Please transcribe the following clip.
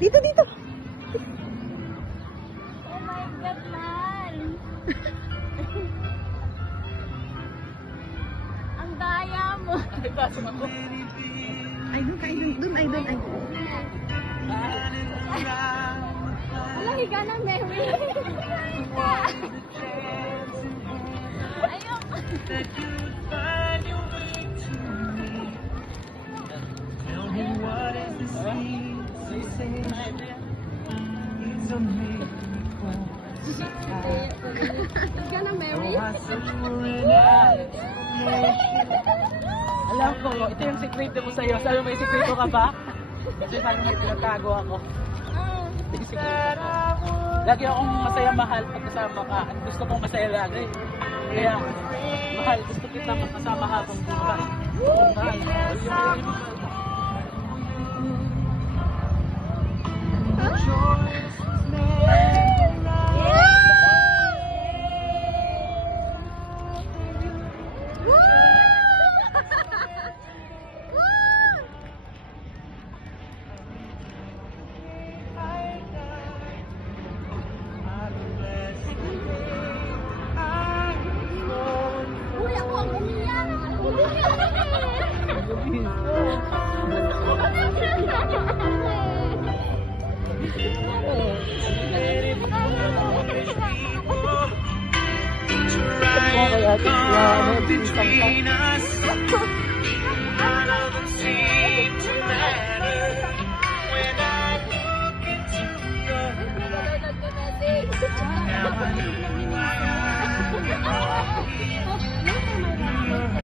Dito, dito. Oh my God, man. Ang daya mo. Ay, doon, ay, doon, ay, doon, ay. Alam, higa na, Mary. Ayok. Higa na, Mary. Alam ko, ito yung sekreto mo sa'yo. Sabi mo, may sekreto ka ba? Kasi sabi mo, tinatago ako. May sekreto. Lagi akong masaya, mahal pag kasama ka. At gusto kong masaya lagi. Kaya, mahal, gusto kita makasama habang buhay. Mahal. Uy, ako ang umiyak. Kaya, between us.